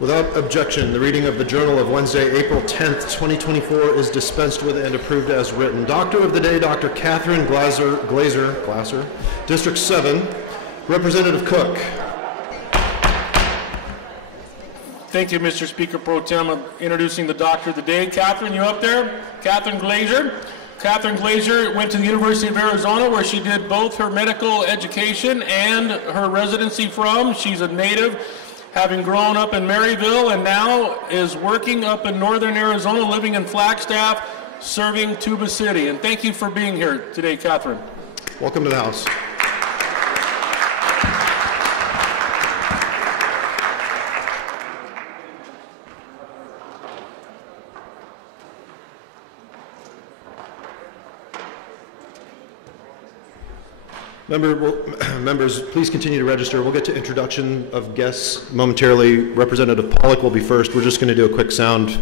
Without objection, the reading of the Journal of Wednesday, April 10th, 2024 is dispensed with and approved as written. Doctor of the Day, Dr. Catherine Glaser, District 7, Representative Cook. Thank you, Mr. Speaker Pro Tem. I'm introducing the Doctor of the Day. Catherine, you up there? Catherine Glaser. Catherine Glaser went to the University of Arizona, where she did both her medical education and her residency from. She's a native, having grown up in Maryville, and now is working up in northern Arizona, living in Flagstaff, serving Tuba City. And thank you for being here today, Catherine. Welcome to the House. Members, please continue to register. We'll get to introduction of guests momentarily. Representative Pollack will be first. We're just going to do a quick sound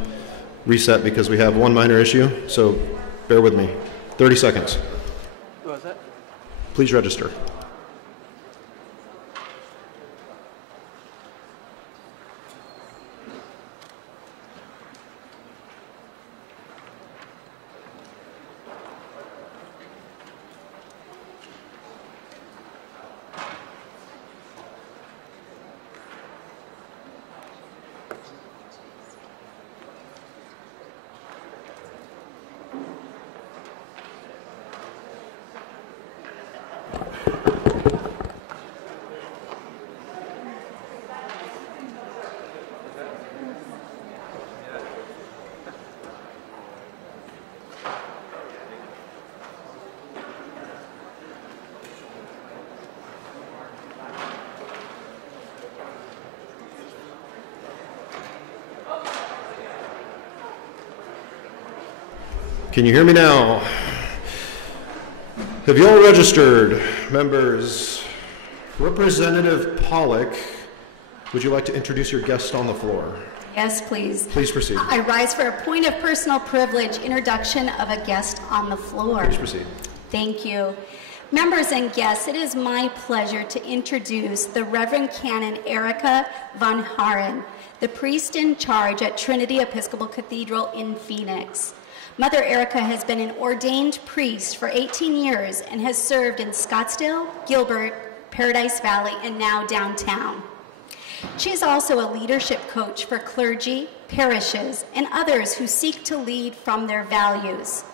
reset because we have one minor issue, so bear with me. 30 seconds. What was that? Please register. Can you hear me now? Have you all registered? Members, Representative Pollack, would you like to introduce your guest on the floor? Yes, please. Please proceed. I rise for a point of personal privilege, introduction of a guest on the floor. Please proceed. Thank you. Members and guests, it is my pleasure to introduce the Reverend Canon Erica Von Haren, the priest in charge at Trinity Episcopal Cathedral in Phoenix. Mother Erica has been an ordained priest for 18 years and has served in Scottsdale, Gilbert, Paradise Valley, and now downtown. She is also a leadership coach for clergy, parishes, and others who seek to lead from their values.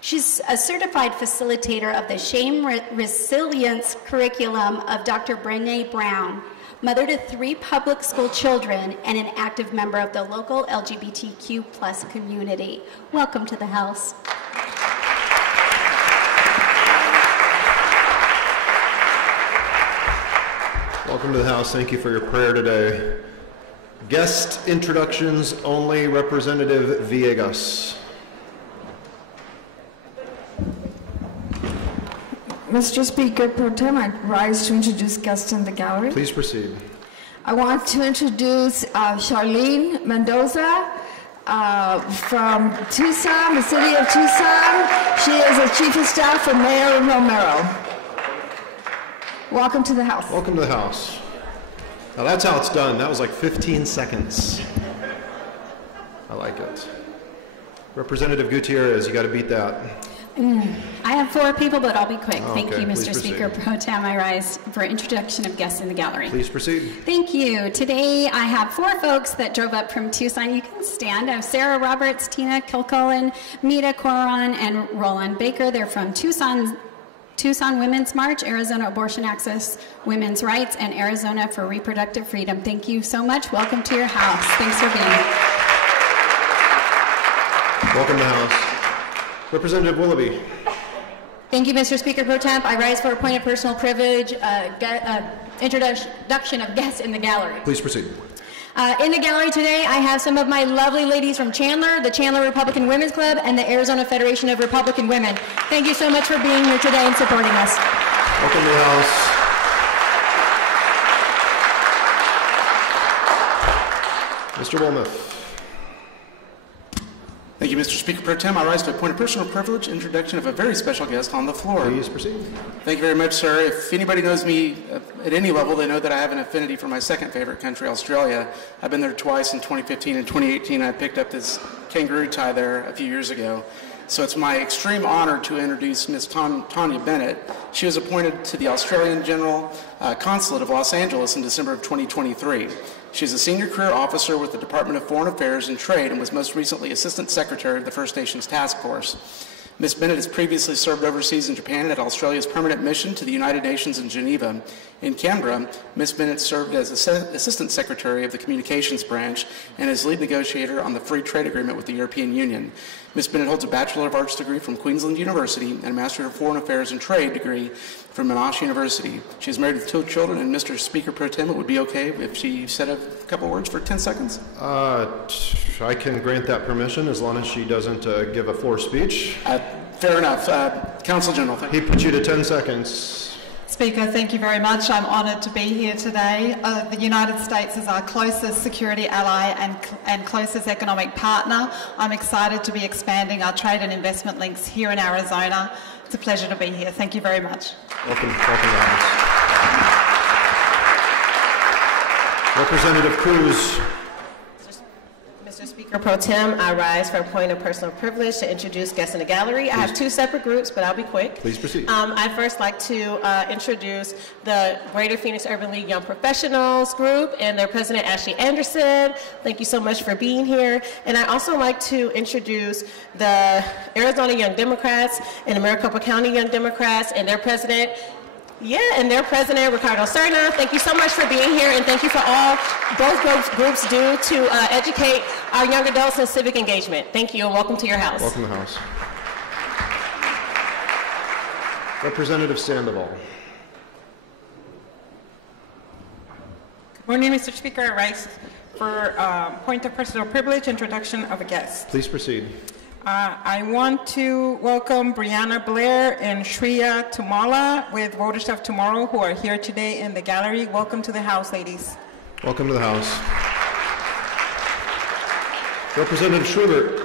She's a certified facilitator of the Shame Resilience curriculum of Dr. Brené Brown, mother to 3 public school children, and an active member of the local LGBTQ+ community. Welcome to the House. Welcome to the House. Thank you for your prayer today. Guest introductions only. Representative Villegas. Mr. Speaker Pro Tem, I rise to introduce guests in the gallery. Please proceed. I want to introduce Charlene Mendoza from Tucson, the city of Tucson. She is a chief of staff for Mayor Romero. Welcome to the House. Welcome to the House. Now that's how it's done. That was like 15 seconds. I like it. Representative Gutierrez, you got to beat that. I have 4 people, but I'll be quick. Thank Okay, you, please Mr. Speaker proceed. Pro Tem. I rise for introduction of guests in the gallery. Please proceed. Thank you. Today I have 4 folks that drove up from Tucson. You can stand. I have Sarah Roberts, Tina Kilcullen, Mita Coron, and Roland Baker. They're from Tucson Women's March, Arizona Abortion Access, Women's Rights, and Arizona for Reproductive Freedom. Thank you so much. Welcome to your house. Thanks for being here. Welcome to the House. Representative Willoughby. Thank you, Mr. Speaker Pro Temp. I rise for a point of personal privilege, introduction of guests in the gallery. Please proceed. In the gallery today, I have some of my lovely ladies from Chandler, the Chandler Republican Women's Club, and the Arizona Federation of Republican Women. Thank you so much for being here today and supporting us. Welcome to the House. Mr. Wilmoth. Thank you, Mr. Speaker Pro Tem. I rise to a point of personal privilege, introduction of a very special guest on the floor. Please proceed. Thank you very much, sir. If anybody knows me at any level, they know that I have an affinity for my second favorite country, Australia. I've been there twice in 2015 and 2018. I picked up this kangaroo tie there a few years ago. So it's my extreme honor to introduce Ms. Tanya Bennett. She was appointed to the Australian General Consulate of Los Angeles in December of 2023. She is a senior career officer with the Department of Foreign Affairs and Trade and was most recently Assistant Secretary of the First Nations Task Force. Ms. Bennett has previously served overseas in Japan at Australia's permanent mission to the United Nations in Geneva. In Canberra, Ms. Bennett served as Assistant Secretary of the Communications Branch and as lead negotiator on the Free Trade Agreement with the European Union. Ms. Bennett holds a Bachelor of Arts degree from Queensland University and a Master of Foreign Affairs and Trade degree from Monash University. She is married with 2 children, and Mr. Speaker Pro Tem, it would be okay if she said a couple words for 10 seconds? I can grant that permission as long as she doesn't give a floor speech. Fair enough. Counsel General, thank you. He put you to 10 seconds. Speaker, thank you very much. I'm honoured to be here today. The United States is our closest security ally and closest economic partner. I'm excited to be expanding our trade and investment links here in Arizona. It's a pleasure to be here. Thank you very much. Welcome to the House. Representative Cruz. Mr. Speaker Pro Tem, I rise for a point of personal privilege to introduce guests in the gallery. I have 2 separate groups, but I'll be quick. Please proceed. I'd first like to introduce the Greater Phoenix Urban League Young Professionals group and their president, Ashley Anderson. Thank you so much for being here. And I'd also like to introduce the Arizona Young Democrats and the Maricopa County Young Democrats and their president, Ricardo Serna. Thank you so much for being here, and thank you for all both groups do to educate our young adults in civic engagement. Thank you, and welcome to your house. Welcome to the House. Representative Sandoval. Good morning, Mr. Speaker. I rise for point of personal privilege, introduction of a guest. Please proceed. I want to welcome Brianna Blair and Shreya Tumala with Voters of Tomorrow, who are here today in the gallery. Welcome to the House, ladies. Welcome to the House. Representative Schubert.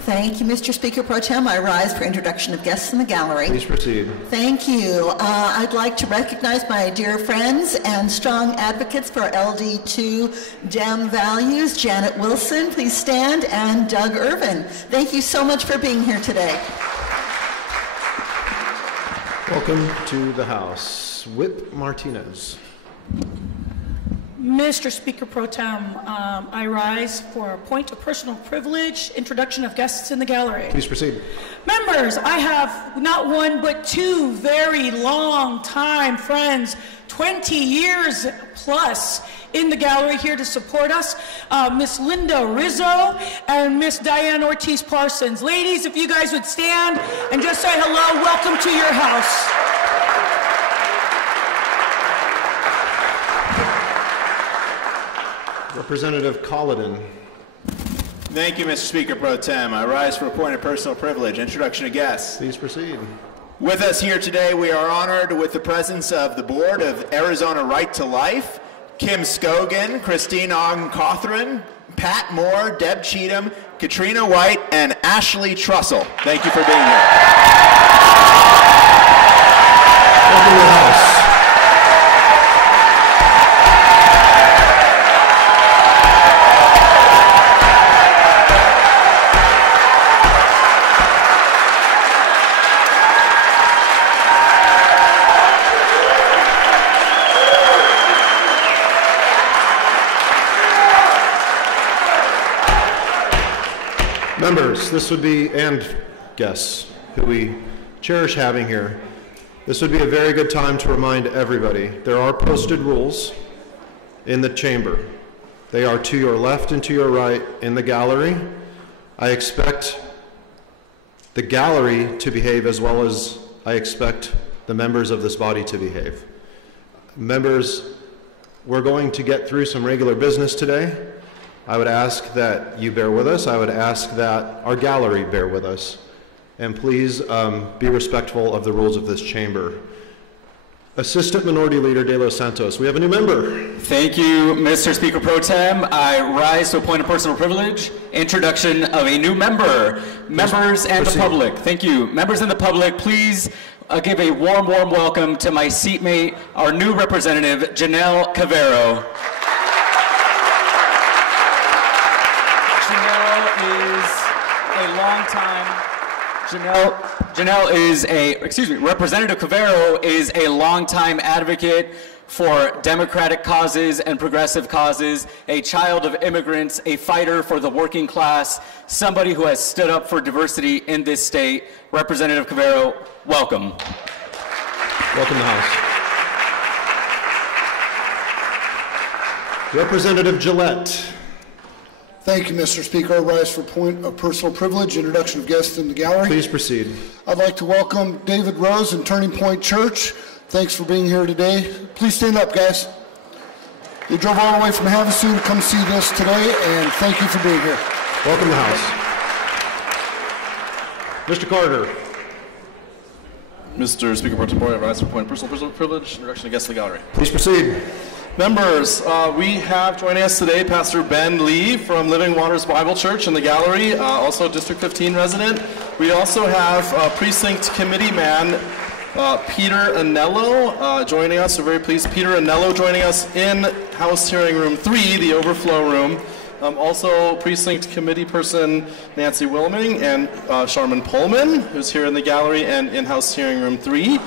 Thank you, Mr. Speaker Pro Tem. I rise for introduction of guests in the gallery. Please proceed. Thank you. I'd like to recognize my dear friends and strong advocates for LD2 Dem values, Janet Wilson, please stand, and Doug Irvin. Thank you so much for being here today. Welcome to the House. Whip Martinez. Mr. Speaker Pro Tem, I rise for a point of personal privilege, introduction of guests in the gallery. Please proceed. Members, I have not one but 2 very long time friends, 20 years plus in the gallery here to support us, Miss Linda Rizzo and Miss Diane Ortiz Parsons. Ladies, if you guys would stand and just say hello, welcome to your house. Representative Colladin. Thank you, Mr. Speaker Pro Tem. I rise for a point of personal privilege. Introduction of guests. Please proceed. With us here today, we are honored with the presence of the Board of Arizona Right to Life, Kim Scogan, Christine Ong Cothran, Pat Moore, Deb Cheatham, Katrina White, and Ashley Trussell. Thank you for being here. Welcome to the House. Members, and guests who we cherish having here, this would be a very good time to remind everybody there are posted rules in the chamber. They are to your left and to your right in the gallery. I expect the gallery to behave as well as I expect the members of this body to behave. Members, we're going to get through some regular business today. I would ask that you bear with us. I would ask that our gallery bear with us. And please be respectful of the rules of this chamber. Assistant Minority Leader De Los Santos. We have a new member. Thank you, Mr. Speaker Pro Tem. I rise to a point of personal privilege. Introduction of a new member. Members and the public. Thank you. Members and the public, please give a warm welcome to my seatmate, our new representative, Janelle Cavero. Representative Cavero is a longtime advocate for democratic causes and progressive causes, a child of immigrants, a fighter for the working class, somebody who has stood up for diversity in this state. Representative Cavero, welcome. Welcome to the House. Representative Gillette. Thank you, Mr. Speaker. I rise for point of personal privilege, introduction of guests in the gallery. Please proceed. I'd like to welcome David Rose and Turning Point Church. Thanks for being here today. Please stand up, guys. They drove all the way from Havasu to come see this today, and thank you for being here. Welcome to the House. Mr. Carter. Mr. Speaker Pro Tem, I rise for point of personal privilege, introduction of guests in the gallery. Please proceed. Members, we have joining us today Pastor Ben Lee from Living Waters Bible Church in the gallery, also District 15 resident. We also have Precinct Committee man Peter Anello joining us. We're very pleased. Peter Anello joining us in House Hearing Room 3, the overflow room. Also Precinct Committee person Nancy Wilming and Sharman Pullman, who's here in the gallery and in House Hearing Room 3.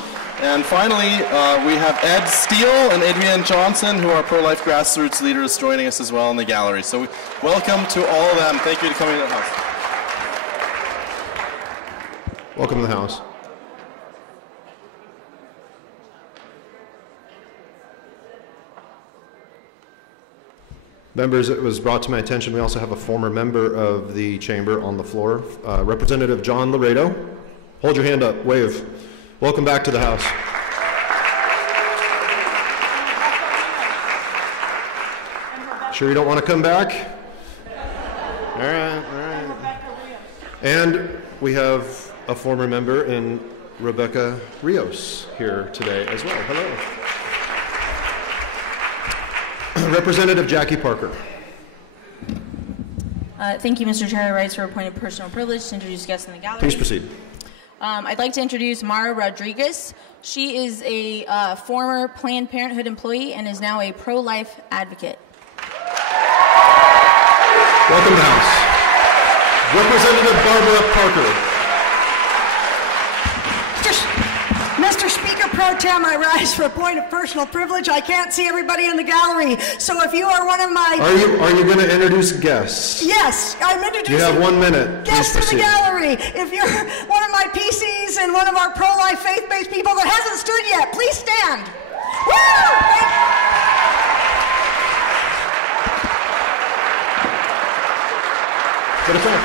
And finally, we have Ed Steele and Adrienne Johnson, who are pro-life grassroots leaders, joining us as well in the gallery. So welcome to all of them. Thank you for coming to the House. Welcome to the House. Members, it was brought to my attention we also have a former member of the chamber on the floor, Representative John Laredo. Hold your hand up, wave. Welcome back to the House. Sure you don't want to come back? All right. And we have a former member in Rebecca Rios here today as well. Hello. Representative Jackie Parker. Thank you, Mr. Chair. I rise for a point of personal privilege to introduce guests in the gallery. Please proceed. I'd like to introduce Mara Rodriguez. She is a former Planned Parenthood employee and is now a pro-life advocate. Welcome to the House. Representative Barbara Parker. Mr. Speaker Pro Tem, I rise for a point of personal privilege. I can't see everybody in the gallery, so if you are one of my... Are you going to introduce guests? Yes, I'm introducing... You have 1 minute. Guests to the gallery. If you're one of my PCs and one of our pro-life faith-based people that hasn't stood yet, please stand. Woo! Get us up.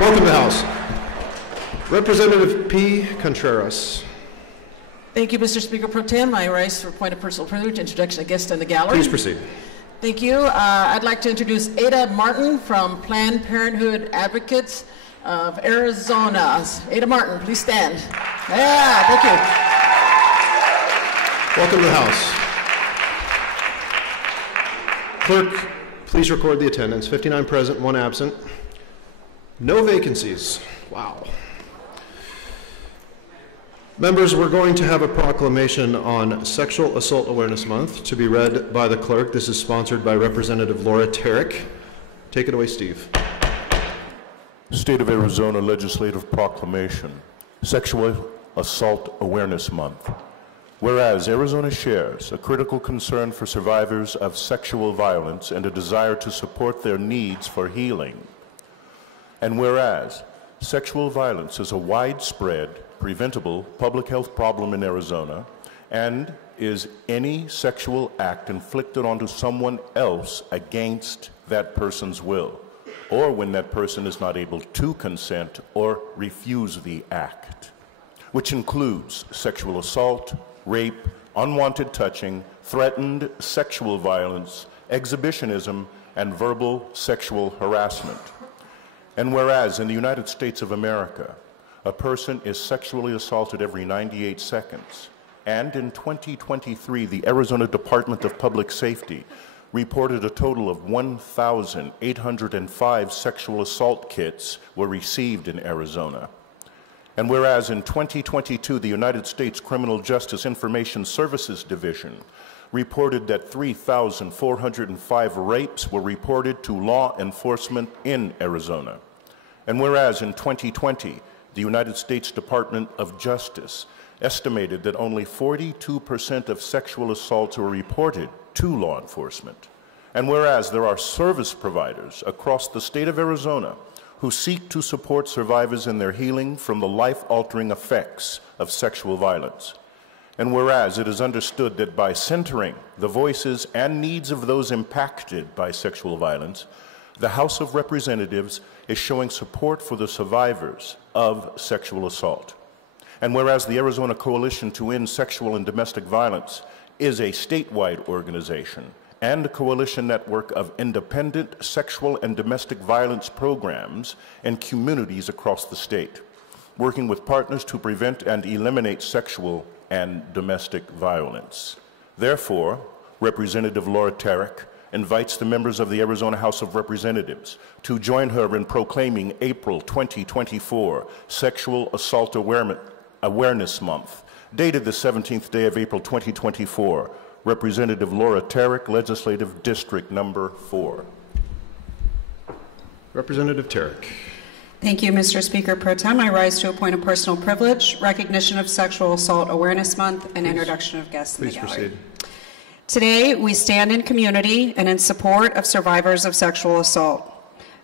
Welcome to the House. Representative P. Contreras. Thank you, Mr. Speaker Pro Tem. I rise for a point of personal privilege, introduction of guests in the gallery. Please proceed. Thank you. I'd like to introduce Ada Martin from Planned Parenthood Advocates of Arizona. Ada Martin, please stand. Yeah, thank you. Welcome to the House. Clerk, please record the attendance. 59 present, 1 absent. No vacancies. Wow. Members, we're going to have a proclamation on Sexual Assault Awareness Month to be read by the clerk. This is sponsored by Representative Laura Tarrick. Take it away, Steve. State of Arizona Legislative Proclamation, Sexual Assault Awareness Month. Whereas Arizona shares a critical concern for survivors of sexual violence and a desire to support their needs for healing. And whereas sexual violence is a widespread, preventable public health problem in Arizona and is any sexual act inflicted onto someone else against that person's will, or when that person is not able to consent or refuse the act, which includes sexual assault, rape, unwanted touching, threatened sexual violence, exhibitionism, and verbal sexual harassment. And whereas in the United States of America, a person is sexually assaulted every 98 seconds. And in 2023, the Arizona Department of Public Safety reported a total of 1,805 sexual assault kits were received in Arizona. And whereas in 2022, the United States Criminal Justice Information Services Division reported that 3,405 rapes were reported to law enforcement in Arizona. And whereas in 2020, the United States Department of Justice estimated that only 42% of sexual assaults were reported to law enforcement. And whereas there are service providers across the state of Arizona who seek to support survivors in their healing from the life-altering effects of sexual violence. And whereas it is understood that by centering the voices and needs of those impacted by sexual violence, the House of Representatives is showing support for the survivors of sexual assault. And whereas the Arizona Coalition to End Sexual and Domestic Violence is a statewide organization and a coalition network of independent sexual and domestic violence programs in communities across the state, working with partners to prevent and eliminate sexual and domestic violence. Therefore, Representative Laura Tarek invites the members of the Arizona House of Representatives to join her in proclaiming April 2024 Sexual Assault Awareness Month, dated the 17th day of April 2024. Representative Laura Tarek, Legislative District Number 4. Representative Tarek. Thank you, Mr. Speaker Pro Tem. I rise to a point of personal privilege, recognition of Sexual Assault Awareness Month, and introduction of guests in the gallery. Please proceed. Today, we stand in community and in support of survivors of sexual assault.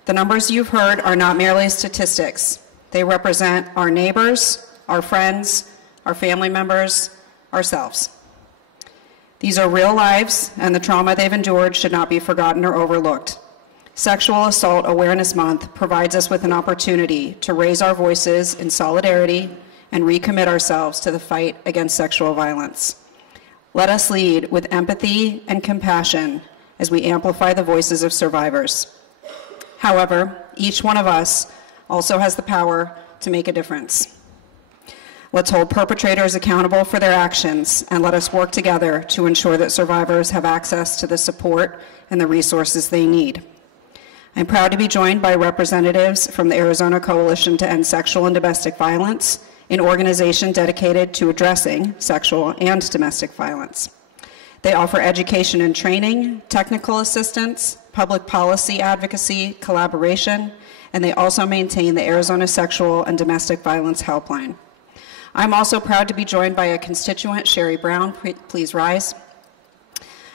The numbers you've heard are not merely statistics. They represent our neighbors, our friends, our family members, ourselves. These are real lives, and the trauma they've endured should not be forgotten or overlooked. Sexual Assault Awareness Month provides us with an opportunity to raise our voices in solidarity and recommit ourselves to the fight against sexual violence. Let us lead with empathy and compassion as we amplify the voices of survivors. However, each one of us also has the power to make a difference. Let's hold perpetrators accountable for their actions, and let us work together to ensure that survivors have access to the support and the resources they need. I'm proud to be joined by representatives from the Arizona Coalition to End Sexual and Domestic Violence, an organization dedicated to addressing sexual and domestic violence. They offer education and training, technical assistance, public policy advocacy, collaboration, and they also maintain the Arizona Sexual and Domestic Violence Helpline. I'm also proud to be joined by a constituent, Sherry Brown, please rise.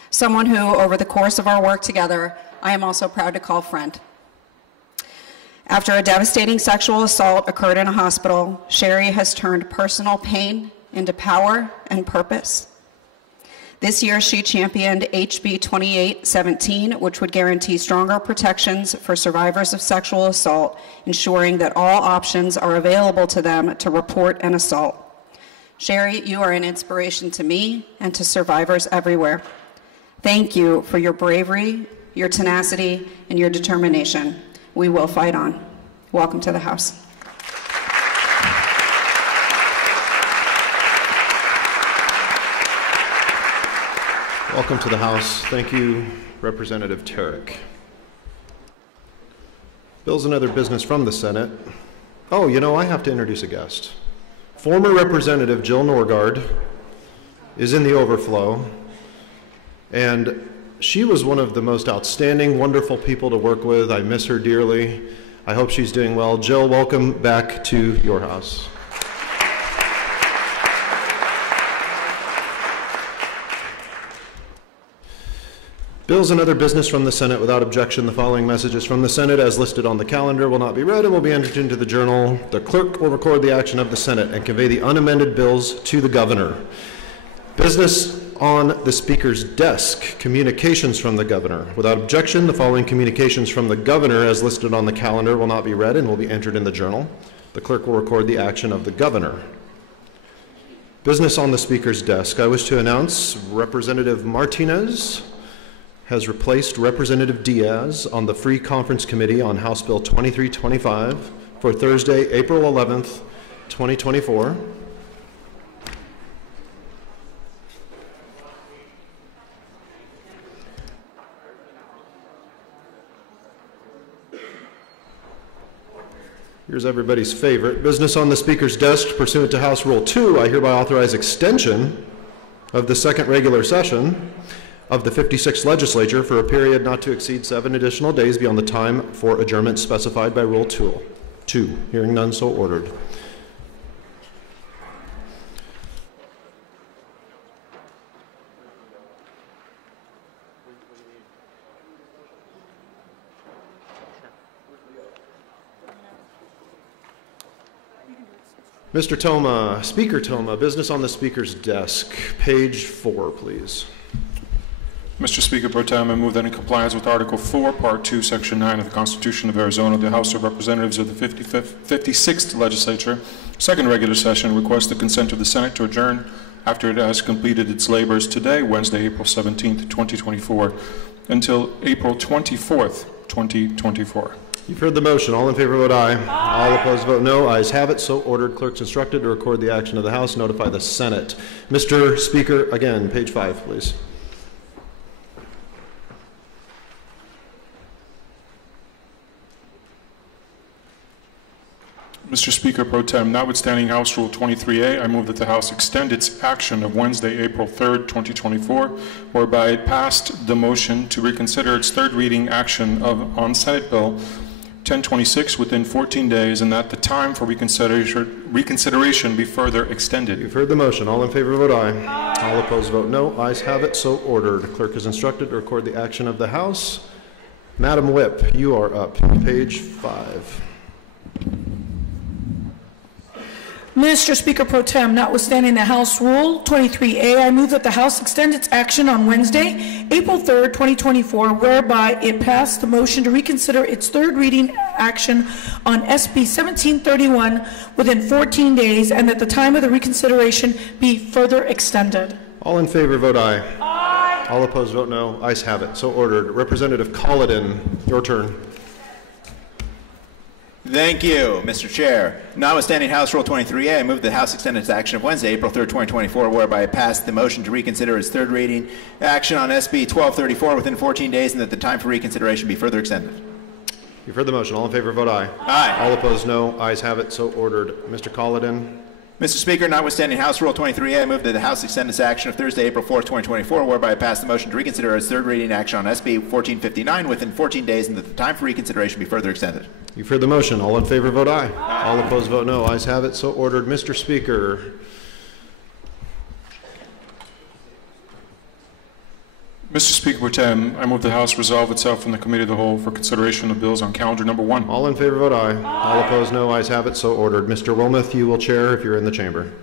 Someone who, over the course of our work together, I am also proud to call friend. After a devastating sexual assault occurred in a hospital, Sherry has turned personal pain into power and purpose. This year, she championed HB 2817, which would guarantee stronger protections for survivors of sexual assault, ensuring that all options are available to them to report an assault. Sherry, you are an inspiration to me and to survivors everywhere. Thank you for your bravery, your tenacity, and your determination. We will fight on. Welcome to the House. Welcome to the House. Thank you, Representative Tarek. Bills and other business from the Senate. Oh, you know, I have to introduce a guest. Former Representative Jill Norgard is in the overflow, and she was one of the most outstanding, wonderful people to work with. I miss her dearly. I hope she's doing well. Jill, welcome back to your house. Bills and other business from the Senate. Without objection, the following messages from the Senate as listed on the calendar will not be read and will be entered into the journal. The clerk will record the action of the Senate and convey the unamended bills to the governor. Business on the Speaker's desk. Communications from the governor. Without objection, the following communications from the governor as listed on the calendar will not be read and will be entered in the journal. The clerk will record the action of the governor. Business on the Speaker's desk. I wish to announce Representative Martinez has replaced Representative Diaz on the Free Conference Committee on House Bill 2325 for Thursday, April 11th 2024. Here's everybody's favorite. Business on the Speaker's desk pursuant to House Rule 2, I hereby authorize extension of the second regular session of the 56th Legislature for a period not to exceed 7 additional days beyond the time for adjournment specified by Rule 2. Hearing none, so ordered. Mr. Toma, Speaker Toma, business on the Speaker's desk. Page 4, please. Mr. Speaker Pro Tem, I move that in compliance with Article 4, Part 2, Section 9 of the Constitution of Arizona, the House of Representatives of the 56th Legislature, second regular session, requests the consent of the Senate to adjourn after it has completed its labors today, Wednesday, April 17th, 2024, until April 24th, 2024. You've heard the motion. All in favor vote aye. All opposed vote no. Ayes have it. So ordered. Clerk's instructed to record the action of the House. Notify the Senate. Mr. Speaker, again, page 5, please. Mr. Speaker Pro Tem, notwithstanding House Rule 23A, I move that the House extend its action of Wednesday, April 3rd, 2024, whereby it passed the motion to reconsider its third reading action on Senate Bill 1026 within 14 days, and that the time for reconsideration be further extended. You've heard the motion. All in favor vote aye. All opposed vote no. Ayes have it. So ordered. Clerk is instructed to record the action of the House. Madam Whip, you are up. Page 5. Mr. Speaker Pro Tem, notwithstanding the House Rule 23A, I move that the House extend its action on Wednesday, April 3rd, 2024, whereby it passed the motion to reconsider its third reading action on SB 1731 within 14 days, and that the time of the reconsideration be further extended. All in favor vote aye. Aye. All opposed vote no. Ayes have it. So ordered. Representative Colladin, your turn. Thank you, Mr. Chair. Notwithstanding House Rule 23A, I move that the House extend its action of Wednesday, April 3rd, 2024, whereby it passed the motion to reconsider its third reading action on SB 1234 within 14 days, and that the time for reconsideration be further extended. You've heard the motion. All in favor vote aye. Aye. All opposed no. Ayes have it. So ordered. Mr. Colladin. Mr. Speaker, notwithstanding House Rule 23A, I move that the House extend its action of Thursday, April 4th, 2024, whereby it passed the motion to reconsider its third reading action on SB 1459 within 14 days, and that the time for reconsideration be further extended. You've heard the motion. All in favor vote aye. Aye. All opposed vote no. Ayes have it. So ordered. Mr. Speaker. Mr. Speaker Pro Tem, I move the House resolve itself in the Committee of the Whole for consideration of bills on calendar number 1. All in favor vote aye. Aye. All opposed no. Ayes have it. So ordered. Mr. Wilmoth, you will chair if you're in the chamber.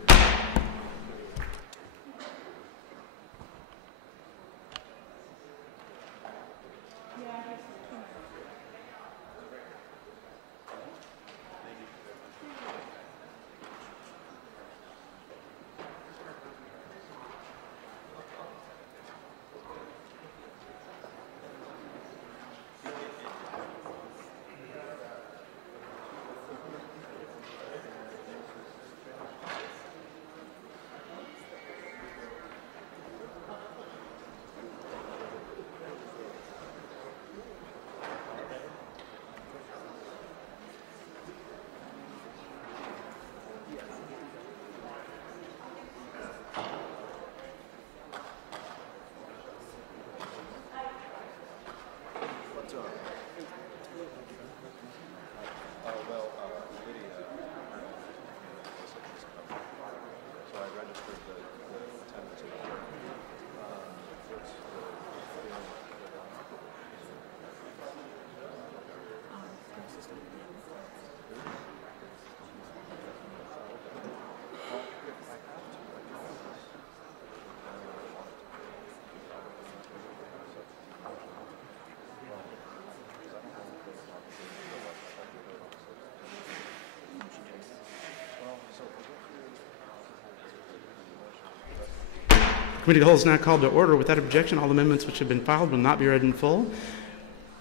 Committee of the Whole is now called to order. Without objection, all amendments which have been filed will not be read in full.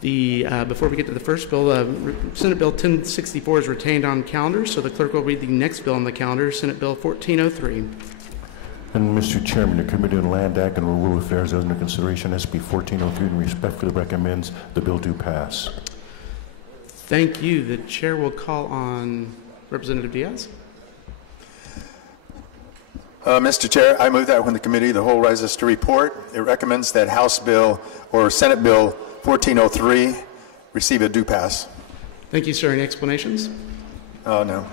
Before we get to the first bill, Senate Bill 1064 is retained on calendar, so the clerk will read the next bill on the calendar, Senate Bill 1403. And Mr. Chairman, the Committee on Land Act and Rural Affairs has under consideration SB 1403 and respectfully recommends the bill do pass. Thank you. The chair will call on Representative Diaz. Mr. Chair, I move that when the committee of the whole rises to report, it recommends that House Bill or Senate Bill 1403 receive a due pass. Thank you, sir. Any explanations? No.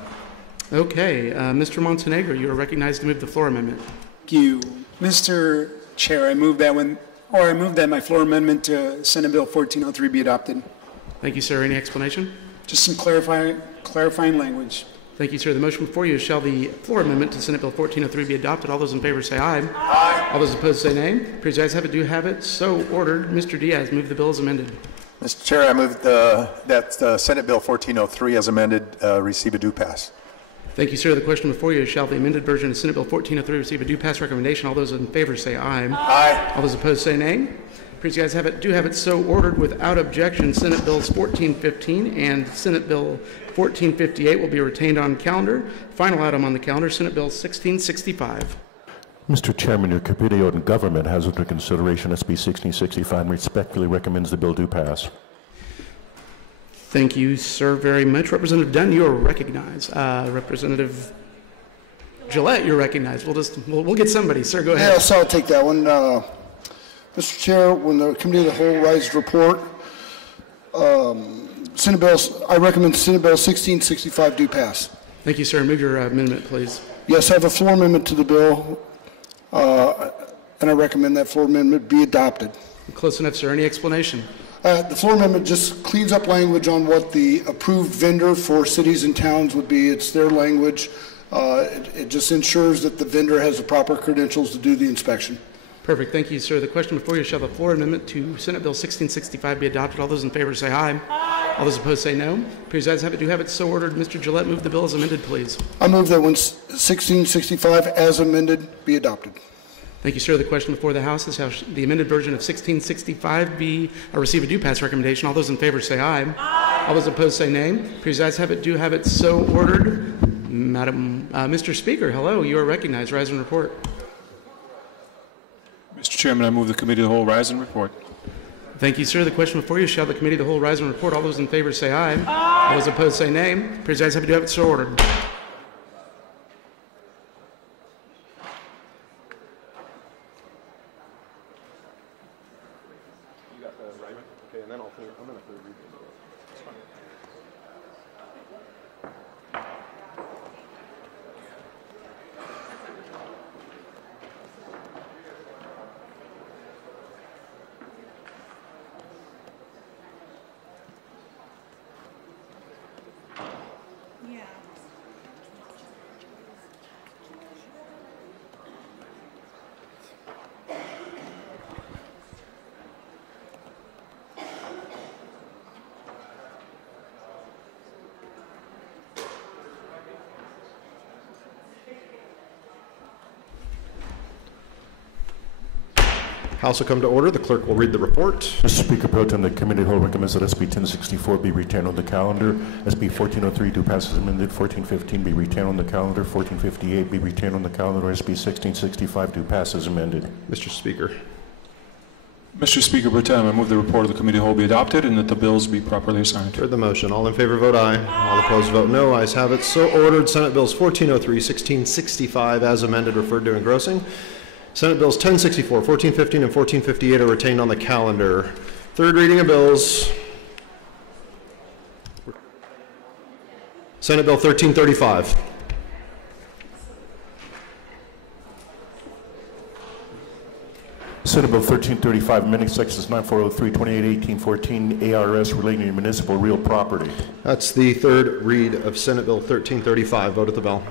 Okay. Mr. Montenegro, you are recognized to move the floor amendment. Thank you. Mr. Chair, I move that my floor amendment to Senate Bill 1403 be adopted. Thank you, sir. Any explanation? Just some clarifying language. Thank you, sir. The motion before you is shall the floor amendment to Senate Bill 1403 be adopted. All those in favor say aye. Aye. All those opposed say nay. Please ayes have it, do have it. So ordered. Mr. Diaz, move the bill as amended. Mr. Chair, I move that Senate Bill 1403 as amended receive a due pass. Thank you, sir. The question before you is shall the amended version of Senate Bill 1403 receive a due pass recommendation. All those in favor say aye. Aye. All those opposed say nay. Please guys have it, do have it so ordered without objection. Senate Bills 1415 and Senate Bill 1458 will be retained on calendar. Final item on the calendar, Senate Bill 1665. Mr. Chairman, your Committee on Government has under consideration SB 1665 and respectfully recommends the bill do pass. Thank you, sir, very much. Representative Dunn, you are recognized. Representative Gillette, you're recognized. We'll get somebody. Sir, go ahead. Yes, I'll take that one. Mr. Chair, when the Committee of the Whole rises to report, I recommend Senate Bill 1665 do pass. Thank you, sir. Move your amendment, please. Yes, I have a floor amendment to the bill, and I recommend that floor amendment be adopted. Close enough, sir. Any explanation? The floor amendment just cleans up language on what the approved vendor for cities and towns would be. It's their language. It just ensures that the vendor has the proper credentials to do the inspection. Perfect. Thank you, sir. The question before you shall the floor amendment to Senate Bill 1665 be adopted. All those in favor say aye. Aye. All those opposed say no. Please ayes have it, do have it so ordered. Mr. Gillette, move the bill as amended, please. I move that when 1665 as amended be adopted. Thank you, sir. The question before the House is how the amended version of 1665 receive a due pass recommendation. All those in favor say aye. Aye. All those opposed say nay. Please ayes have it, do have it so ordered. Mr. Speaker, hello. You are recognized. Rise and report. Mr. Chairman, I move the Committee of the Whole rise and report. Thank you, sir. The question before you shall the Committee of the Whole rise and report. All those in favor say aye. Aye. All those opposed say nay. Please ayes have it, do have it so ordered. House will come to order. The clerk will read the report. Mr. Speaker Pro Tem, the Committee of the Whole recommends that SB 1064 be retained on the calendar. SB 1403 do pass as amended. 1415 be retained on the calendar. 1458 be retained on the calendar. SB 1665 do pass as amended. Mr. Speaker. Mr. Speaker Pro Tem, I move the report of the Committee of the Whole be adopted and that the bills be properly assigned. Heard the motion. All in favor vote aye. All opposed vote no. Ayes have it. So ordered. Senate Bills 1403, 1665 as amended referred to engrossing. Senate Bills 1064, 1415, and 1458 are retained on the calendar. Third reading of bills. Senate Bill 1335. Senate Bill 1335, amending sections 9403, 2818, 14 ARS relating to municipal real property. That's the third read of Senate Bill 1335. Vote at the bell.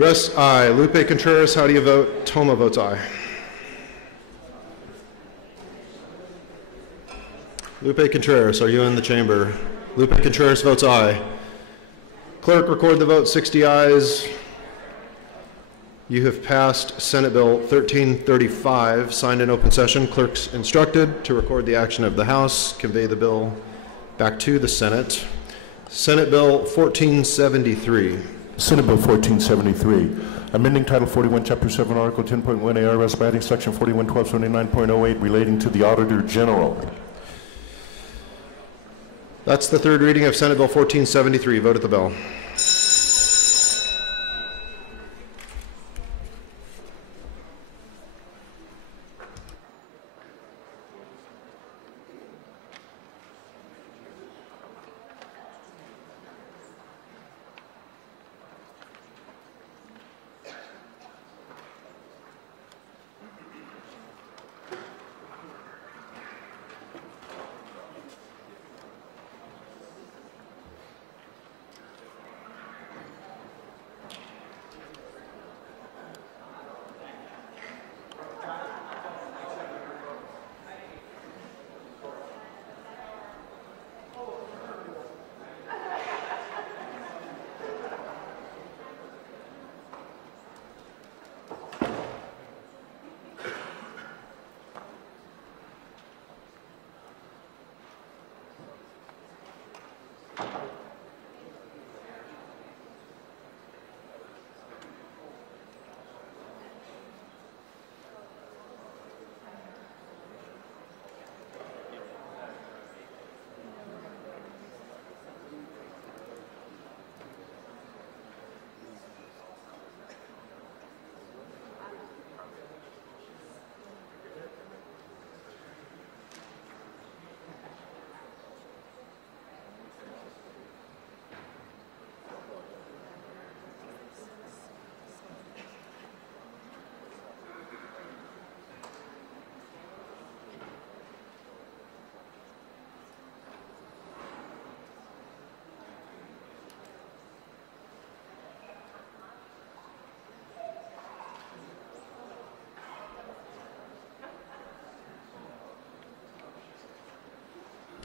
Gress, aye. Lupe Contreras, how do you vote? Toma votes aye. Lupe Contreras, are you in the chamber? Lupe Contreras votes aye. Clerk, record the vote. 60 ayes. You have passed Senate Bill 1335, signed in open session. Clerk's instructed to record the action of the House, convey the bill back to the Senate. Senate Bill 1473. Senate Bill 1473, amending Title 41, Chapter 7, Article 10.1 ARS by adding Section 411279.08 relating to the Auditor General. That's the third reading of Senate Bill 1473. Vote at the bell.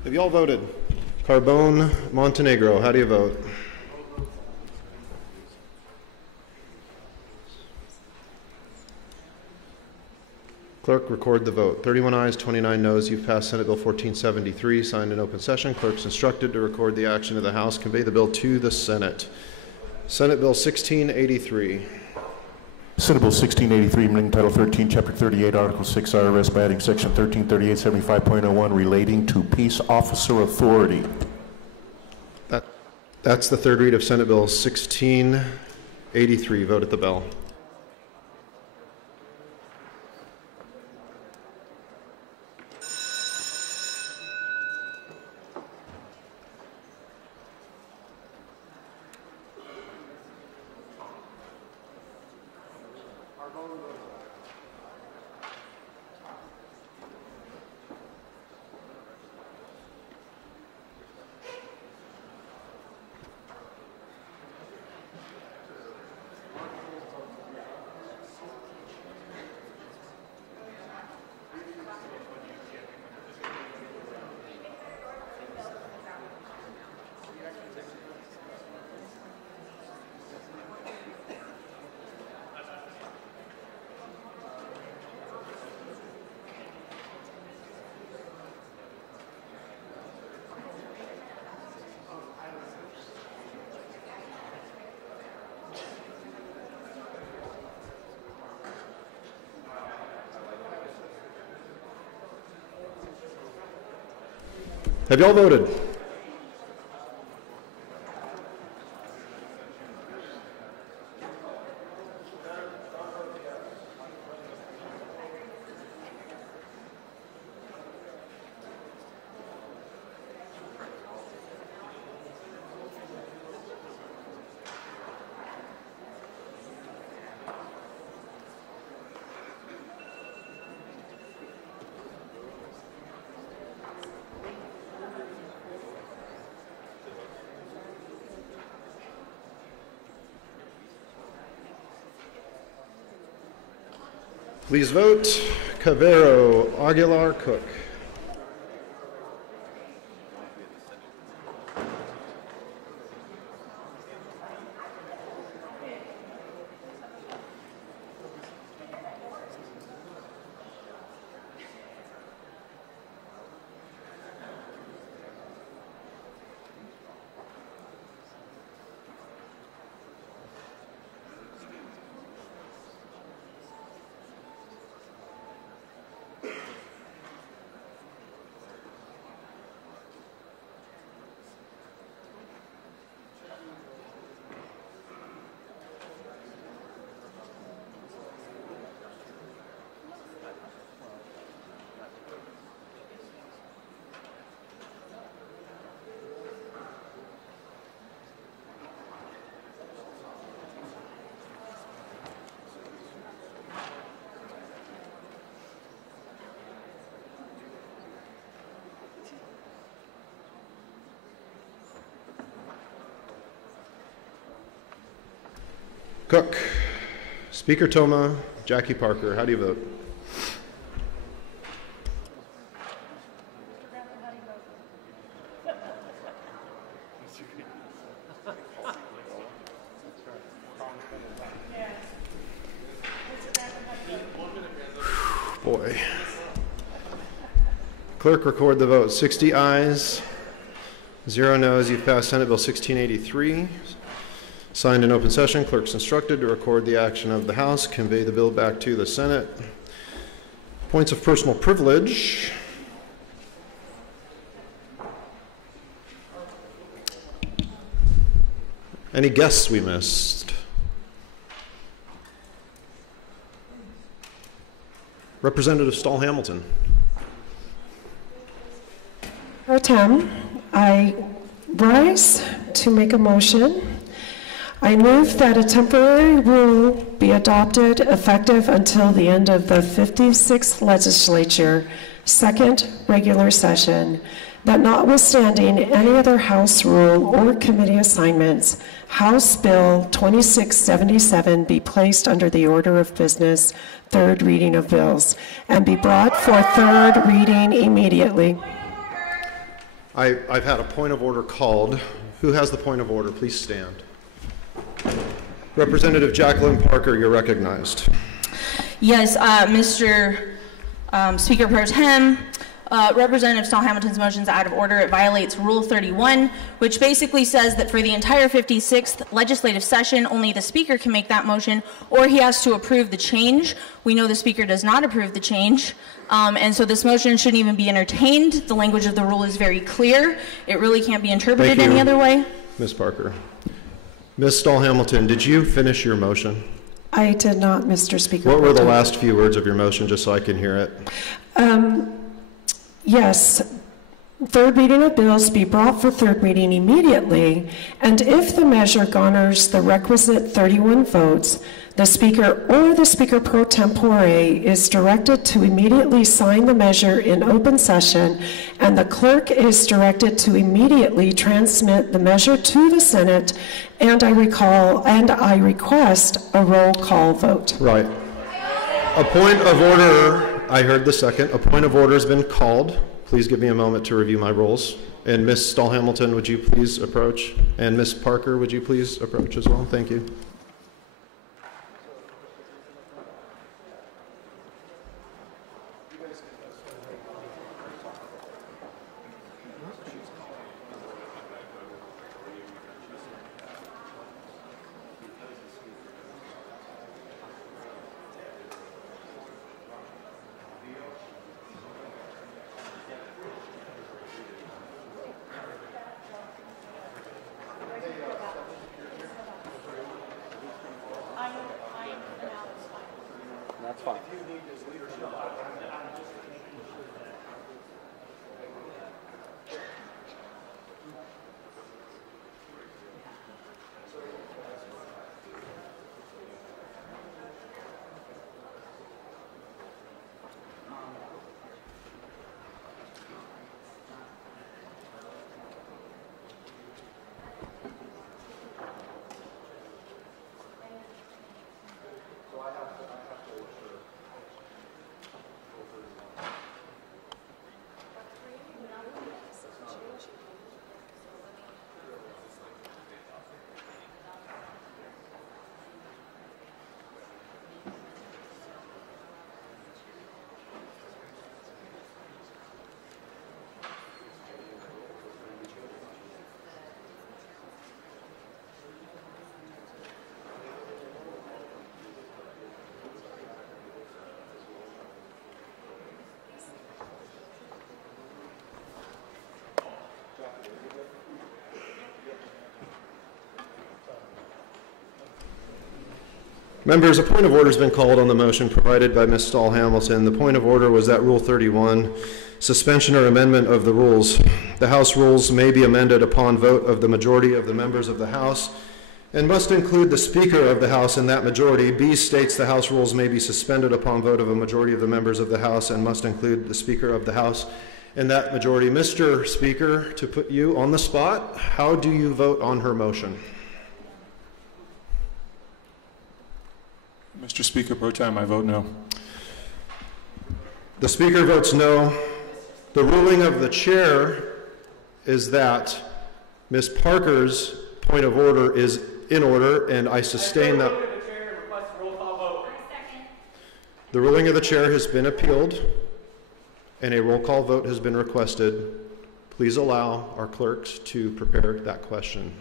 Have you all voted? Carbone, Montenegro, how do you vote? Clerk, record the vote. 31 ayes, 29 noes. You've passed Senate Bill 1473, signed in open session. Clerk's instructed to record the action of the House, convey the bill to the Senate. Senate Bill 1683. Senate Bill 1683, amending Title 13, Chapter 38, Article 6, IRS by adding Section 133875.01 relating to peace officer authority. That's the third read of Senate Bill 1683. Vote at the bell. Have you all voted? Please vote. Cavero, Aguilar, Cook. Cook, Speaker Toma, Jackie Parker, how do you vote? Boy. Clerk, record the vote. 60 ayes, 0 noes. You've passed Senate Bill 1683. Signed in open session, clerk's instructed to record the action of the House, convey the bill back to the Senate. Points of personal privilege. Any guests we missed? Representative Stahl Hamilton. Pro Tem, I rise to make a motion. I move that a temporary rule be adopted effective until the end of the 56th legislature, second regular session, that notwithstanding any other House rule or committee assignments, House Bill 2677 be placed under the order of business, third reading of bills, and be brought for third reading immediately. I've had a point of order called. Who has the point of order? Please stand. Representative Jacqueline Parker, you're recognized. Yes, Mr. Speaker Pro Tem, Representative Stahl Hamilton's motion is out of order. It violates Rule 31, which basically says that for the entire 56th legislative session, only the Speaker can make that motion, or he has to approve the change. We know the Speaker does not approve the change, and so this motion shouldn't even be entertained. The language of the rule is very clear. It really can't be interpreted any other way. Ms. Parker. Ms. Stahl Hamilton, did you finish your motion? I did not, Mr. Speaker. What were the last few words of your motion, just so I can hear it? Yes, third reading of bills be brought for third reading immediately, and if the measure garners the requisite 31 votes, the Speaker or the Speaker pro tempore is directed to immediately sign the measure in open session, and the clerk is directed to immediately transmit the measure to the Senate, and I request a roll call vote. Right. A point of order. I heard the second. A point of order has been called. Please give me a moment to review my rules. And Ms. Stahl Hamilton, would you please approach? And Ms. Parker, would you please approach as well? Thank you. Members, a point of order has been called on the motion provided by Ms. Stahl-Hamilton. The point of order was that Rule 31, suspension or amendment of the rules. The House rules may be amended upon vote of the majority of the members of the House and must include the Speaker of the House in that majority. B states the House rules may be suspended upon vote of a majority of the members of the House and must include the Speaker of the House in that majority. Mr. Speaker, to put you on the spot, how do you vote on her motion? Mr. Speaker Pro Tem, I vote no. The Speaker votes no. The ruling of the Chair is that Ms. Parker's point of order is in order, and I sustain that. The ruling of the Chair has been appealed, and a roll call vote has been requested. Please allow our clerks to prepare that question.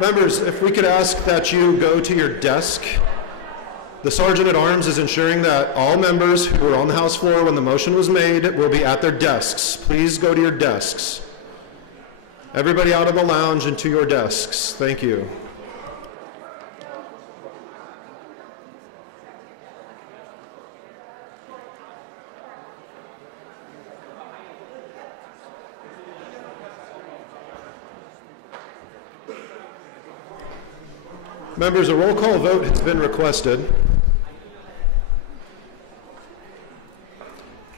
Members, if we could ask that you go to your desk. The Sergeant at Arms is ensuring that all members who were on the House floor when the motion was made will be at their desks. Please go to your desks. Everybody out of the lounge and to your desks. Thank you. Members, a roll call vote has been requested.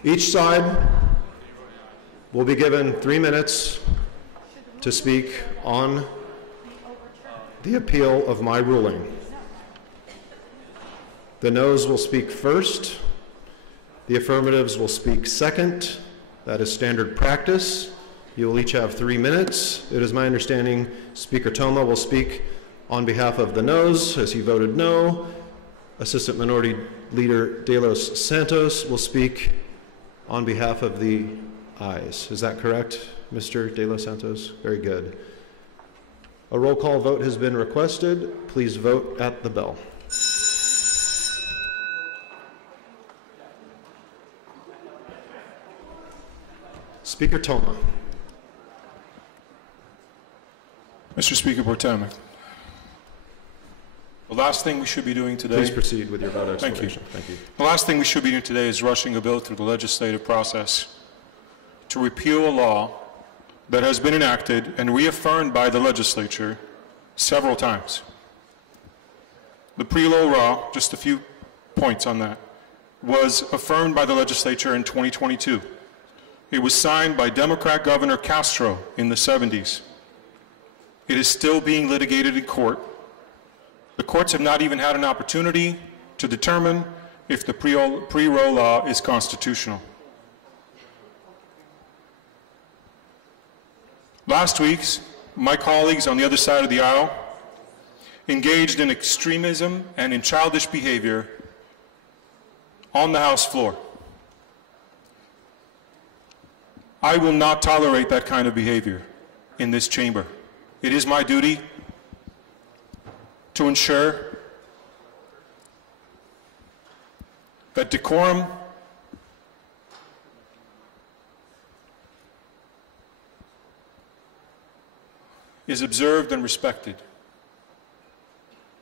Each side will be given 3 minutes to speak on the appeal of my ruling. The noes will speak first. The affirmatives will speak second. That is standard practice. You will each have 3 minutes. It is my understanding Speaker Toma will speak on behalf of the noes, as he voted no. Assistant Minority Leader De Los Santos will speak on behalf of the ayes. Is that correct, Mr. De Los Santos? Very good. A roll call vote has been requested. Please vote at the bell. Speaker Toma. Mr. Speaker Pro Tem, the last thing we should be doing today... Please proceed with your vote explanation. Thank you. The last thing we should be doing today is rushing a bill through the legislative process to repeal a law that has been enacted and reaffirmed by the legislature several times. The pre-law law, just a few points on that, was affirmed by the legislature in 2022. It was signed by Democrat Governor Castro in the 70s. It is still being litigated in court. The courts have not even had an opportunity to determine if the pre-roll law is constitutional. Last week, my colleagues on the other side of the aisle engaged in extremism and in childish behavior on the House floor. I will not tolerate that kind of behavior in this chamber. It is my duty to ensure that decorum is observed and respected.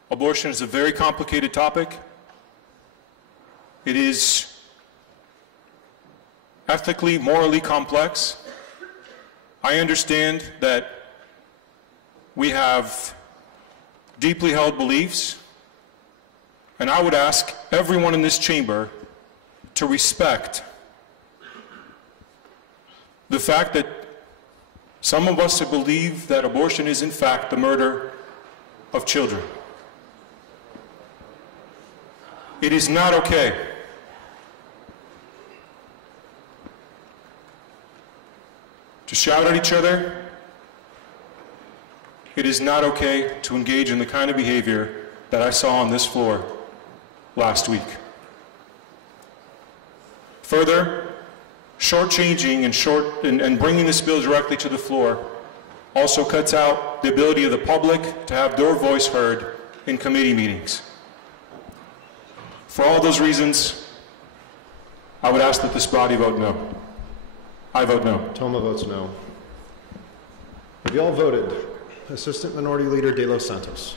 Abortion is a very complicated topic. It is ethically, morally complex. I understand that we have deeply held beliefs, and I would ask everyone in this chamber to respect the fact that some of us believe that abortion is in fact the murder of children. It is not okay to shout at each other. It is not okay to engage in the kind of behavior that I saw on this floor last week. Further, shortchanging and bringing this bill directly to the floor also cuts out the ability of the public to have their voice heard in committee meetings. For all those reasons, I would ask that this body vote no. I vote no. Toma votes no. Have you all voted? Assistant Minority Leader De Los Santos.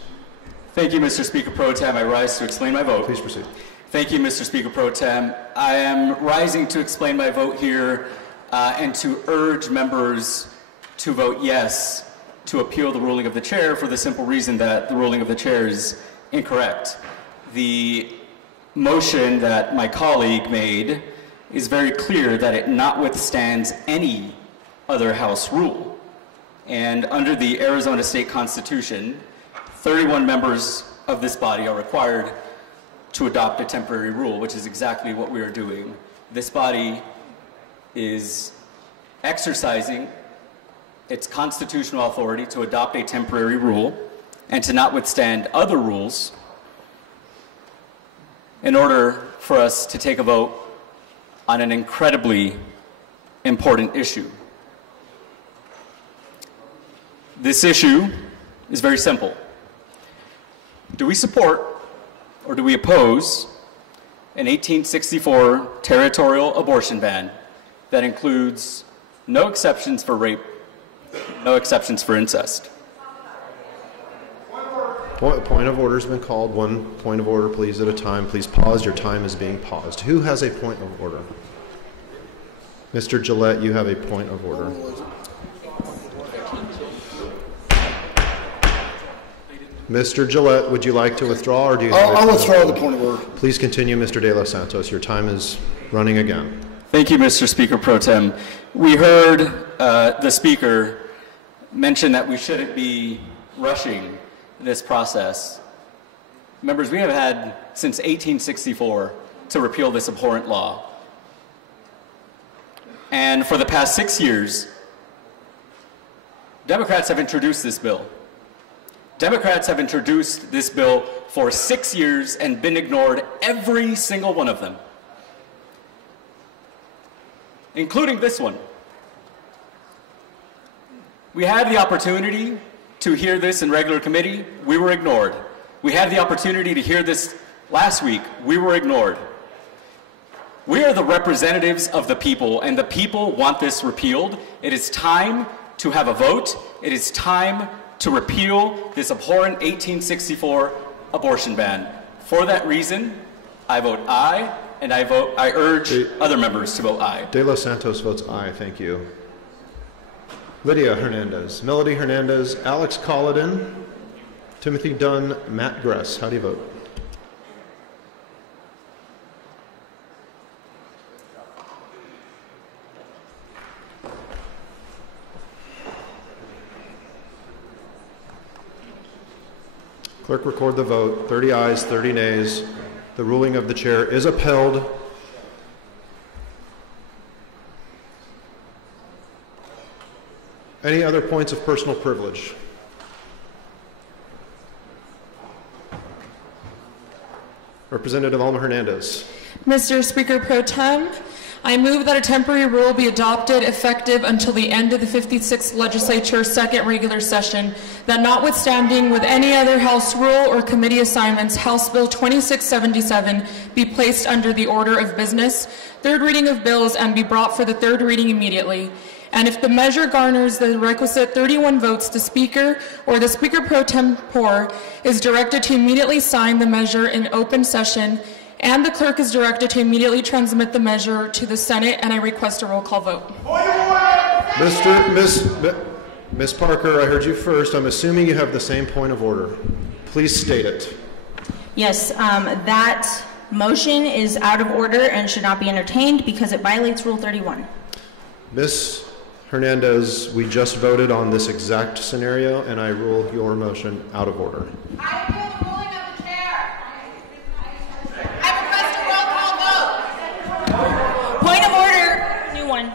Thank you, Mr. Speaker Pro Tem. I rise to explain my vote. Please proceed. Thank you, Mr. Speaker Pro Tem. I am rising to explain my vote here and to urge members to vote yes to appeal the ruling of the chair for the simple reason that the ruling of the chair is incorrect. The motion that my colleague made is very clear that it notwithstands any other House rule. And under the Arizona State Constitution, 31 members of this body are required to adopt a temporary rule, which is exactly what we are doing. This body is exercising its constitutional authority to adopt a temporary rule and to notwithstand other rules in order for us to take a vote on an incredibly important issue. This issue is very simple. Do we support or do we oppose an 1864 territorial abortion ban that includes no exceptions for rape, no exceptions for incest? Point of order has been called. One point of order, please, at a time. Please pause. Your time is being paused. Who has a point of order? Mr. Gillette, you have a point of order. Mr. Gillette, would you like to withdraw, or do you have I'll withdraw the point of order. Please continue, Mr. De Los Santos. Your time is running again. Thank you, Mr. Speaker Pro Tem. We heard the Speaker mention that we shouldn't be rushing this process. Members, we have had since 1864 to repeal this abhorrent law. And for the past 6 years, Democrats have introduced this bill. Democrats have introduced this bill for 6 years and been ignored, every single one of them, including this one. We had the opportunity to hear this in regular committee. We were ignored. We had the opportunity to hear this last week. We were ignored. We are the representatives of the people, and the people want this repealed. It is time to have a vote. It is time to repeal this abhorrent 1864 abortion ban. For that reason, I vote aye, and I urge other members to vote aye. De Los Santos votes aye. Thank you. Lydia Hernandez, Melody Hernandez, Alex Colladin, Timothy Dunn, Matt Gress. How do you vote? Clerk, record the vote. 30 ayes, 30 nays. The ruling of the chair is upheld. Any other points of personal privilege? Representative Alma Hernandez. Mr. Speaker Pro Tem, I move that a temporary rule be adopted effective until the end of the 56th Legislature's second regular session, that notwithstanding with any other House rule or committee assignments, House Bill 2677 be placed under the order of business, third reading of bills, and be brought for the third reading immediately. And if the measure garners the requisite 31 votes, the Speaker or the Speaker Pro Tempore is directed to immediately sign the measure in open session, and the clerk is directed to immediately transmit the measure to the Senate, and I request a roll call vote. Ms. Parker, I heard you first. I'm assuming you have the same point of order. Please state it. Yes, that motion is out of order and should not be entertained because it violates Rule 31. Ms. Hernandez, we just voted on this exact scenario, and I rule your motion out of order. I appeal the ruling of the chair. I request a roll call vote. Point of order, new one.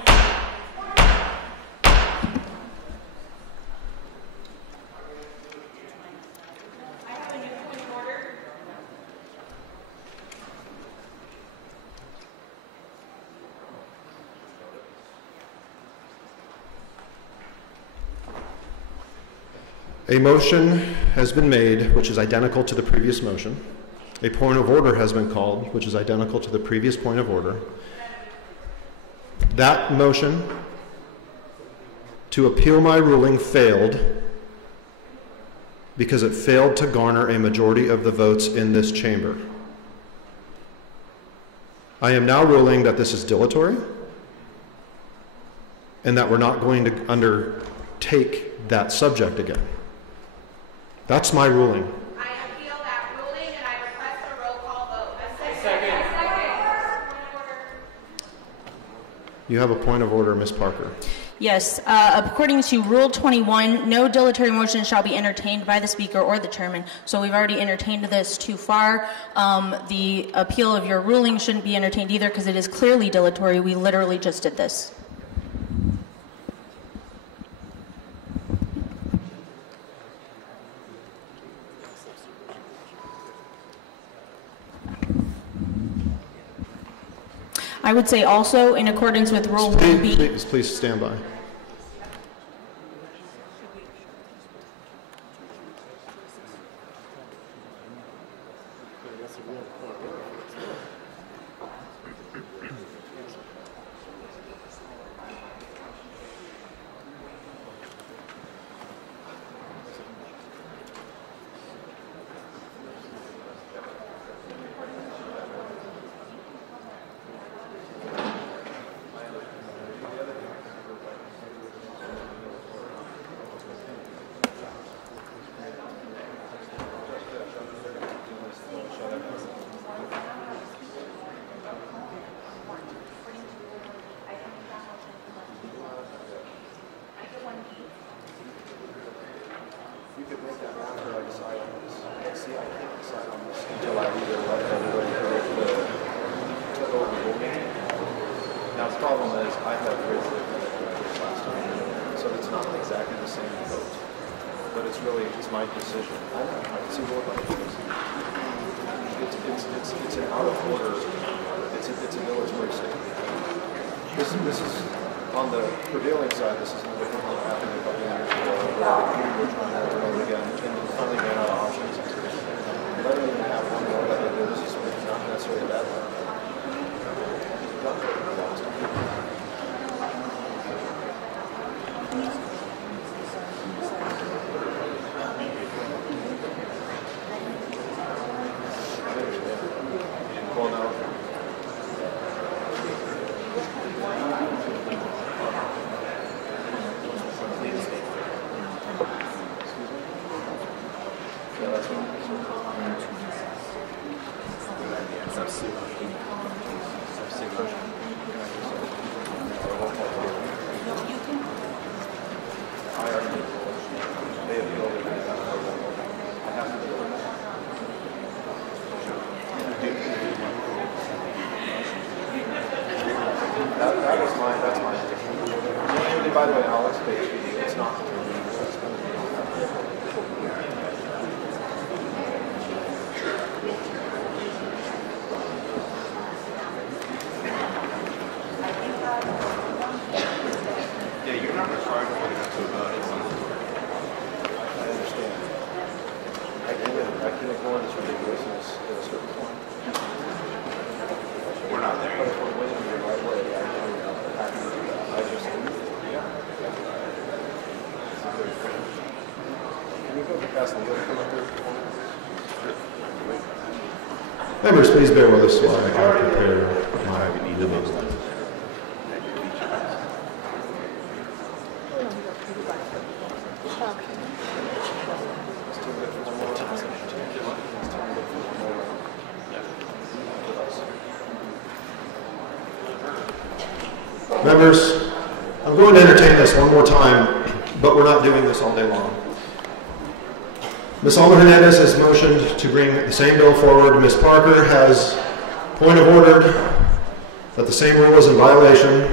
A motion has been made, which is identical to the previous motion. A point of order has been called, which is identical to the previous point of order. That motion to appeal my ruling failed because it failed to garner a majority of the votes in this chamber. I am now ruling that this is dilatory and that we're not going to undertake that subject again. That's my ruling. I appeal that ruling and I request a roll call vote. You have a point of order, Ms. Parker. Yes, according to Rule 21, no dilatory motion shall be entertained by the Speaker or the Chairman. So we've already entertained this too far. The appeal of your ruling shouldn't be entertained either because it is clearly dilatory. We literally just did this. I would say also, in accordance with Rule 1B... Please stand by. problem is I have raised it last time, so it's not exactly the same vote, but it's my decision. I can see what it is. It's an out of order. It's a military statement. This is on the prevailing side. This is no different than what happened a couple of years ago, where we were trying to overrun again, and we finally ran out of options. Let me even have one more that this is not necessarily a bad one. Well, no. Yeah, that's one. That's mine. And by the way, Alex, it's not. Yeah, you're not required to put it up to a vote. I understand. I can ignore this ridiculousness at a certain point. We're not there. But if we're winning the right way, I just, yeah. Can you go past the little come up here? Members, please bear with us while I prepare my vote. Members, I'm going to entertain this one more time, but we're not doing this all day long. Ms. Alma Hernandez has motioned to bring the same bill forward. Ms. Parker has point of order that the same rule is in violation.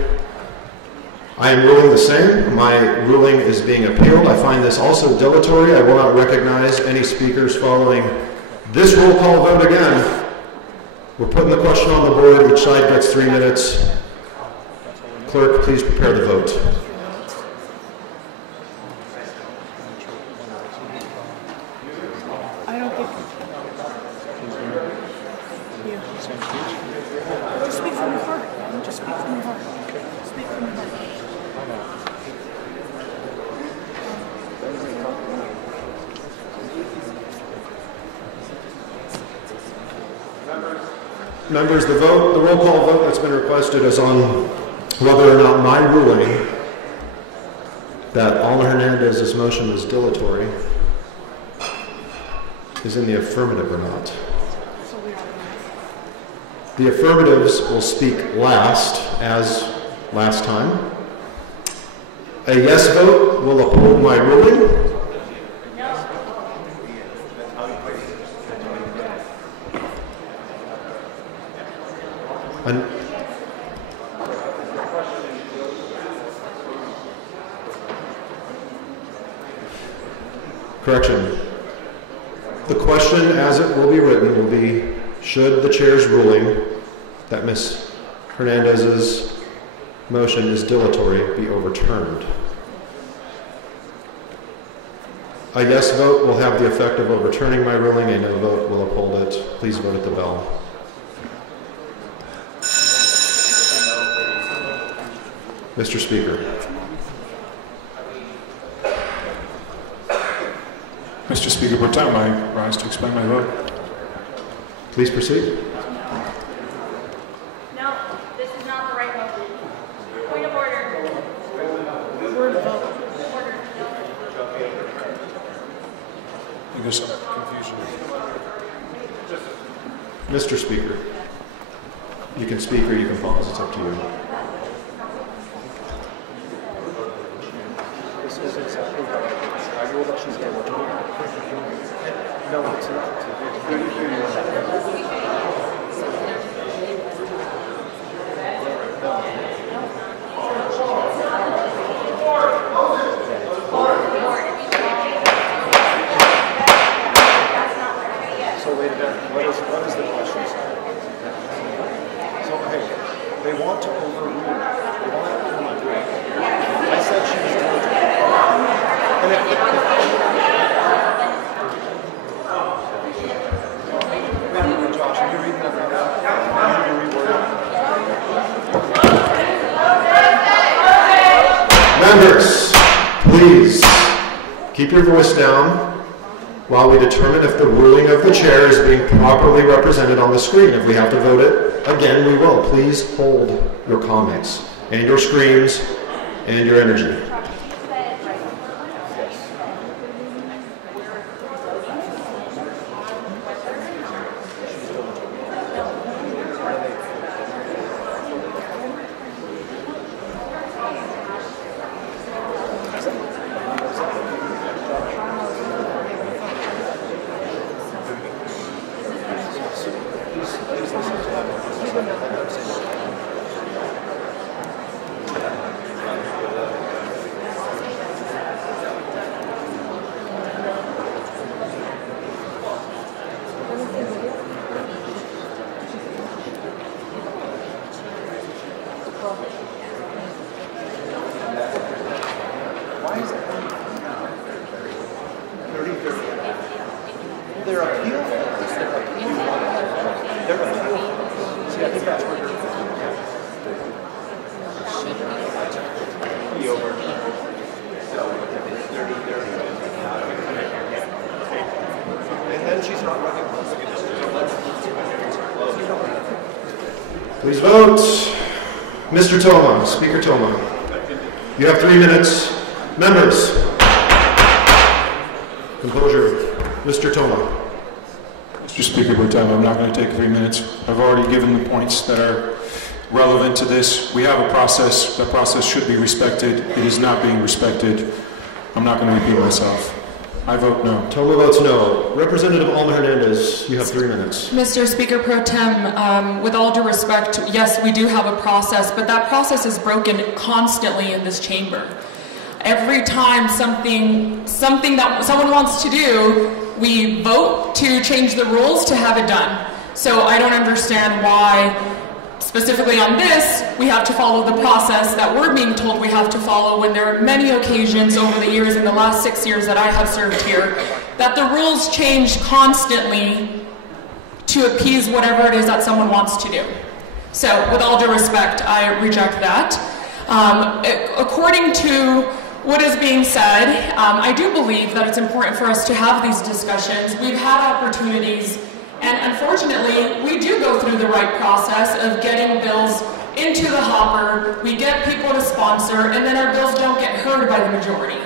I am ruling the same. My ruling is being appealed. I find this also dilatory. I will not recognize any speakers following this roll call vote again. We're putting the question on the board. Each side gets 3 minutes. Clerk, please prepare the vote. I don't think. Yeah. Just speak from your heart. Just speak from your heart. Speak from your heart. Members, the roll call vote that's been requested is on whether or not my ruling that Alma Hernandez's motion is dilatory is in the affirmative or not. The affirmatives will speak last, as last time. A yes vote will uphold my ruling. Correction. The question as it will be written will be, should the chair's ruling that Ms. Hernandez's motion is dilatory be overturned? A yes vote will have the effect of overturning my ruling. A no vote will uphold it. Please vote at the bell. Mr. Speaker. Mr. Speaker, per time, I rise to explain my vote. Please proceed. No, this is not the right motion. Point of order. Word of vote. Order. I think there's some confusion. Mr. Speaker, you can speak or you can pause. It's up to you. This is exactly how I rule that she's dilatory. No, it's not. They want to overrule. They want to overrule. I said she was going to. And Josh, are you reading that right now? You need to reword it. Members, please keep your voice down while we determine if the ruling of the chair is being properly represented on the screen. If we have to vote it again, we will. Please hold your comments and your screams and your energy. Please vote. Mr. Toma, Speaker Toma. You have 3 minutes. Members, composure. Mr. Toma. Mr. Speaker, Pro Tem, I'm not going to take 3 minutes. I've already given the points that are relevant to this. We have a process. That process should be respected. It is not being respected. I'm not going to repeat myself. I vote no. Toma votes no. Representative Alma Hernandez, you have 3 minutes. Mr. Speaker Pro Tem, with all due respect, yes, we do have a process, but that process is broken constantly in this chamber. Every time something that someone wants to do, we vote to change the rules to have it done. So I don't understand why, specifically on this, we have to follow the process that we're being told we have to follow when there are many occasions over the years, in the last 6 years that I have served here, that the rules change constantly to appease whatever it is that someone wants to do. So with all due respect, I reject that. According to what is being said, I do believe that it's important for us to have these discussions. We've had opportunities, and unfortunately, we do go through the right process of getting bills into the hopper, we get people to sponsor, and then our bills don't get heard by the majority.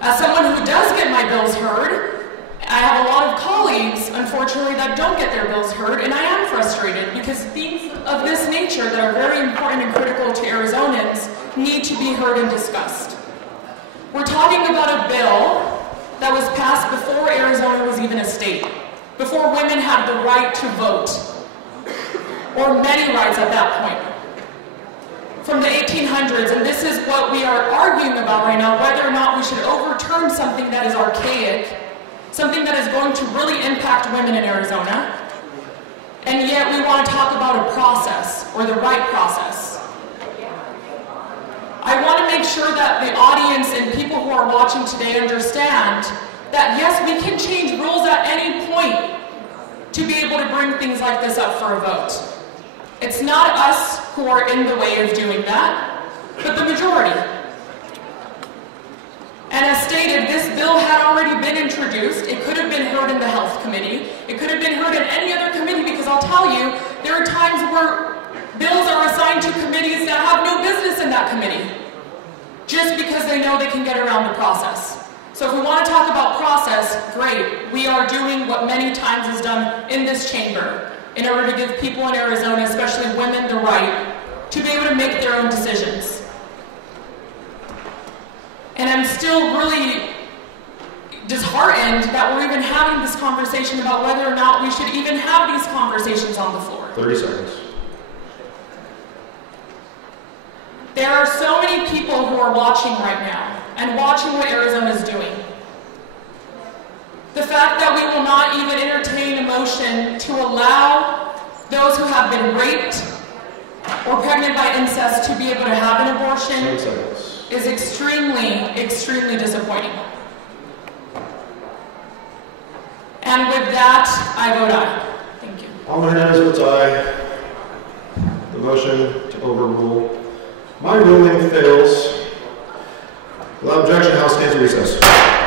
As someone who does get my bills heard, I have a lot of colleagues, unfortunately, that don't get their bills heard, and I am frustrated because things of this nature that are very important and critical to Arizonans need to be heard and discussed. We're talking about a bill that was passed before Arizona was even a state, before women had the right to vote, or many rights at that point. From the 1800s, and this is what we are arguing about right now, whether or not we should overturn something that is archaic, something that is going to really impact women in Arizona, and yet we want to talk about a process, or the right process. I want to make sure that the audience and people who are watching today understand that yes, we can change rules at any point to be able to bring things like this up for a vote. It's not us who are in the way of doing that, but the majority. And as stated, this bill had already been introduced. It could have been heard in the Health Committee. It could have been heard in any other committee, because I'll tell you, there are times where bills are assigned to committees that have no business in that committee, just because they know they can get around the process. So if we want to talk about process, great. We are doing what many times is done in this chamber in order to give people in Arizona, especially women, the right to be able to make their own decisions. And I'm still really disheartened that we're even having this conversation about whether or not we should even have these conversations on the floor. 30 seconds. There are so many people who are watching right now and watching what Arizona is doing. The fact that we will not even entertain a motion to allow those who have been raped or pregnant by incest to be able to have an abortion is extremely, extremely disappointing. And with that, I vote aye. Thank you. Alderman Hernandez votes aye. The motion to overrule my ruling fails. Without objection, House stands in recess.